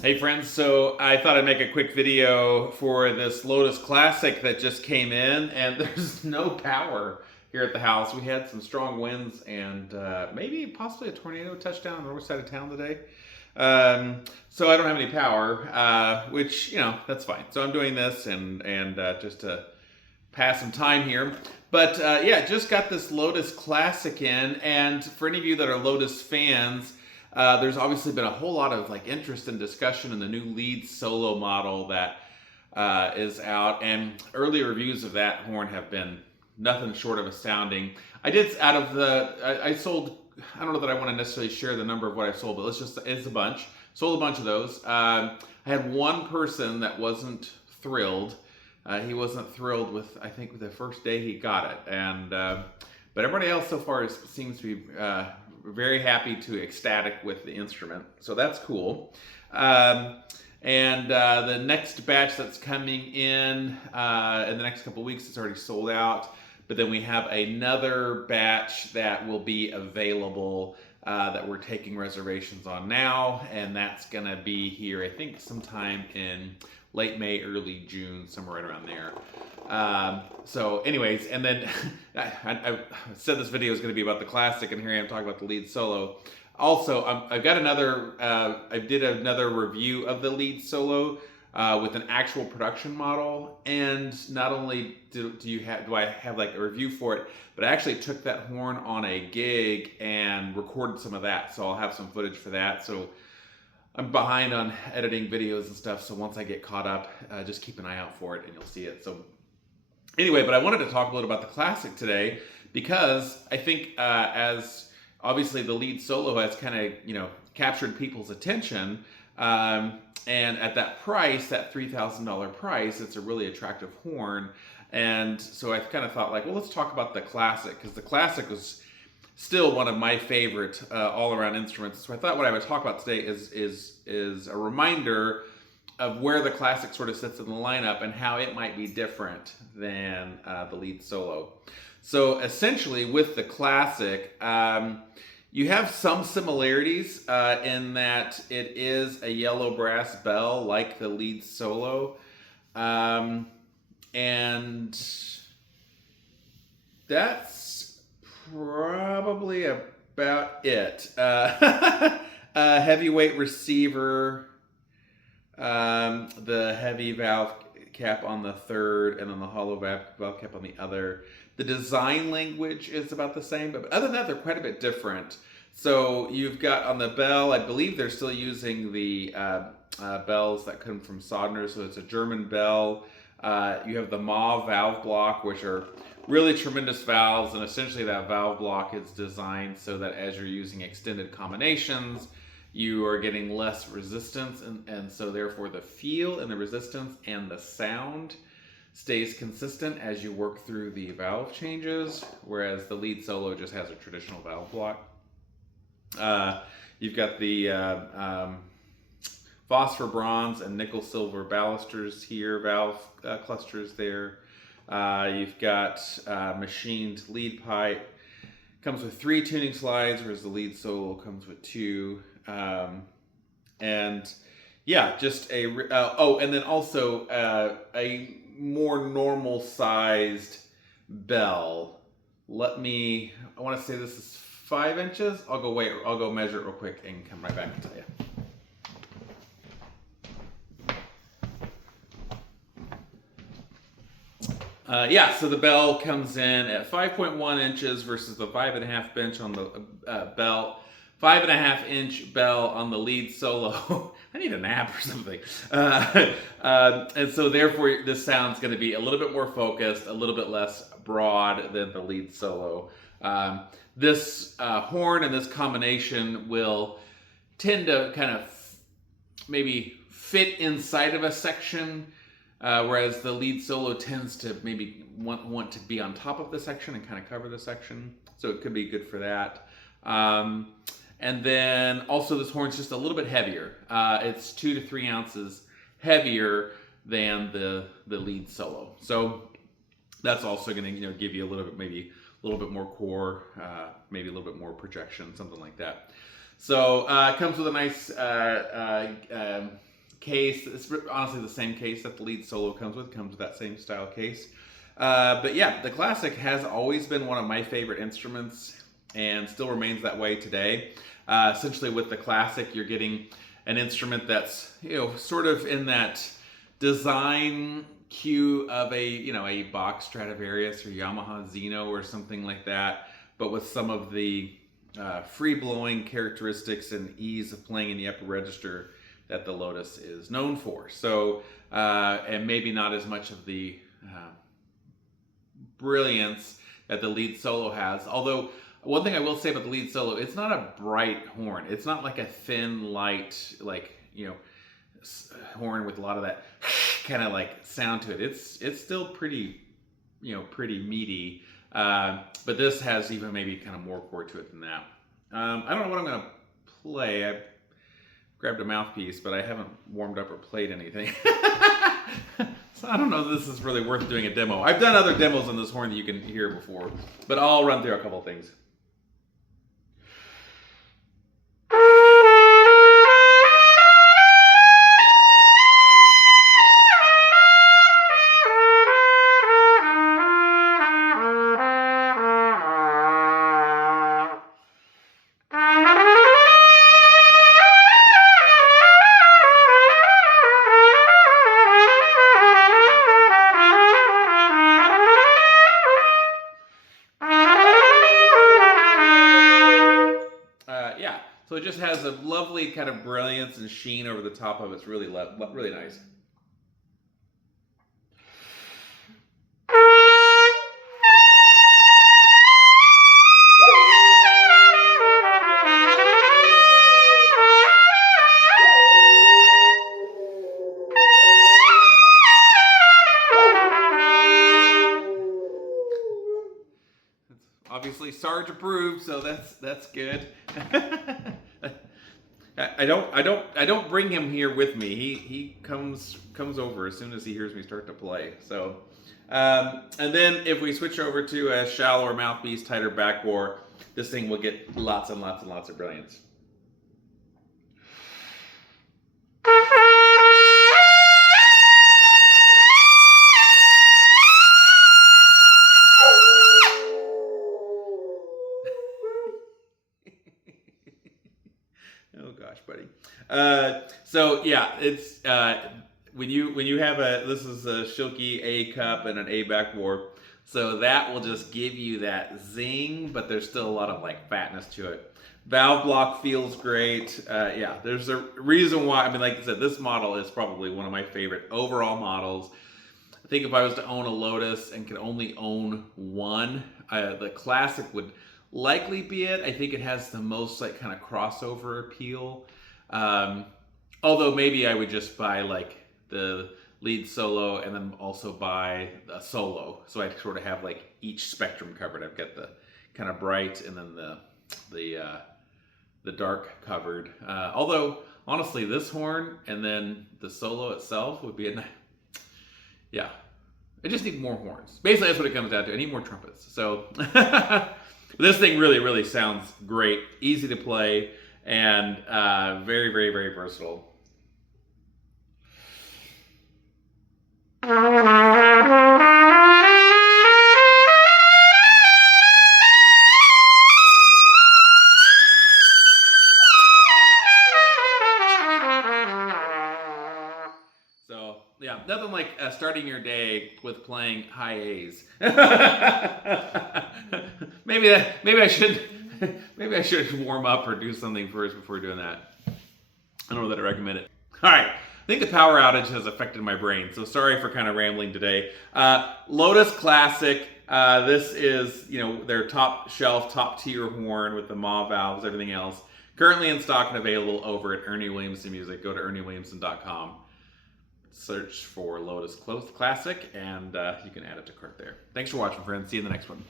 Hey friends, so I thought I'd make a quick video for this Lotus Classic that just came in, and there's no power here at the house. We had some strong winds and maybe possibly a tornado touchdown on the north side of town today. So I don't have any power, which, that's fine. So I'm doing this and just to pass some time here. But yeah, just got this Lotus Classic in, and for any of you that are Lotus fans, there's obviously been a whole lot of interest and discussion in the new lead solo model that is out, and early reviews of that horn have been nothing short of astounding. I sold, I don't know that I want to necessarily share the number of what I sold, but it's a bunch. Sold a bunch of those. I had one person that wasn't thrilled. He wasn't thrilled with, I think, the first day he got it, and but everybody else so far seems to be very happy to ecstatic with the instrument, so that's cool. The next batch that's coming in the next couple weeks, it's already sold out, but then we have another batch that will be available that we're taking reservations on now, and that's gonna be here, I think, sometime in late May, early June, somewhere right around there. So anyways, and then I said this video is going to be about the Classic, and here I am talking about the lead solo. Also, I've got another, I did another review of the lead solo with an actual production model, and not only do I have like a review for it, but I actually took that horn on a gig and recorded some of that, so I'll have some footage for that. So I'm behind on editing videos and stuff, so once I get caught up, just keep an eye out for it and you'll see it. So anyway, but I wanted to talk a little about the Classic today because I think as obviously the lead solo has kind of, captured people's attention, and at that price, that $3,000 price, it's a really attractive horn. And so I kind of thought well, let's talk about the Classic, because the Classic was still one of my favorite all-around instruments. So I thought what I would talk about today is a reminder of where the Classic sort of sits in the lineup and how it might be different than the lead solo. So essentially with the Classic, you have some similarities in that it is a yellow brass bell like the lead solo. And that's probably about it. Heavyweight receiver, the heavy valve cap on the third, and then the hollow valve cap on the other. The design language is about the same, but other than that, they're quite a bit different. So you've got on the bell, I believe they're still using the bells that come from Sodner, so it's a German bell. You have the mauve valve block, which are really tremendous valves, and essentially that valve block is designed so that as you're using extended combinations, you are getting less resistance, and so therefore the feel and the resistance and the sound stays consistent as you work through the valve changes, whereas the lead solo just has a traditional valve block. You've got the phosphor bronze and nickel silver balusters here, valve clusters there. You've got machined lead pipe. Comes with 3 tuning slides, whereas the lead solo comes with 2. And yeah, just and then also a more normal sized bell. I want to say this is 5 inches. I'll go measure it real quick and come right back and tell you. So the bell comes in at 5.1 inches versus the 5.5 inch on the belt. 5.5 inch bell on the lead solo. I need a nap or something. And so therefore this sound's going to be a little bit more focused, a little bit less broad than the lead solo. This horn and this combination will tend to kind of maybe fit inside of a section, whereas the lead solo tends to maybe want to be on top of the section and kind of cover the section. So it could be good for that. And then also this horn's just a little bit heavier. It's 2 to 3 ounces heavier than the lead solo. So that's also going to give you a little bit more core, maybe a little bit more projection, something like that. So it comes with a nice case. It's honestly the same case that the lead solo comes with. Comes with that same style case. But yeah, the Classic has always been one of my favorite instruments and still remains that way today. Essentially with the Classic, you're getting an instrument that's, sort of in that design cue of a Bach Stradivarius or Yamaha Zeno or something like that, but with some of the free-blowing characteristics and ease of playing in the upper register that the Lotus is known for. So, and maybe not as much of the brilliance that the lead solo has. Although, one thing I will say about the lead solo, it's not a bright horn. It's not like a thin, light, horn with a lot of that kind of like sound to it. It's still pretty, pretty meaty. But this has even maybe kind of more chord to it than that. I don't know what I'm going to play. I grabbed a mouthpiece, but I haven't warmed up or played anything. So I don't know if this is really worth doing a demo. I've done other demos on this horn that you can hear before, but I'll run through a couple of things. So it just has a lovely kind of brilliance and sheen over the top of it. It's really, really nice. Obviously Sarge approved, so that's good. I don't bring him here with me. He comes over as soon as he hears me start to play. So, and then if we switch over to a shallower mouthpiece, tighter backbore, this thing will get lots and lots and lots of brilliance. Oh gosh, buddy. So yeah, it's when you have this is a Schilke A cup and an A backbore, so that will just give you that zing, but there's still a lot of like fatness to it. Valve block feels great. Yeah, there's a reason why. I mean, like I said, this model is probably one of my favorite overall models. I think if I was to own a Lotus and could only own one, the Classic would likely be it. I think it has the most like kind of crossover appeal. Although maybe I would just buy like the lead solo and then also buy a solo. So I sort of have like each spectrum covered. I've got the kind of bright and then the dark covered. Although honestly, this horn and then the solo itself would be a nice. Yeah, I just need more horns. Basically, that's what it comes down to. I need more trumpets. So this thing really, really sounds great. Easy to play and very, very, very versatile. So yeah, nothing like starting your day with playing high A's. maybe I should warm up or do something first before doing that. I don't know that I recommend it. All right, I think the power outage has affected my brain, so sorry for kind of rambling today. Lotus Classic. This is their top shelf, top tier horn with the maw valves, everything else. Currently in stock and available over at Ernie Williamson Music. Go to erniewilliamson.com. Search for Lotus Classic, and you can add it to cart there. Thanks for watching, friends. See you in the next one.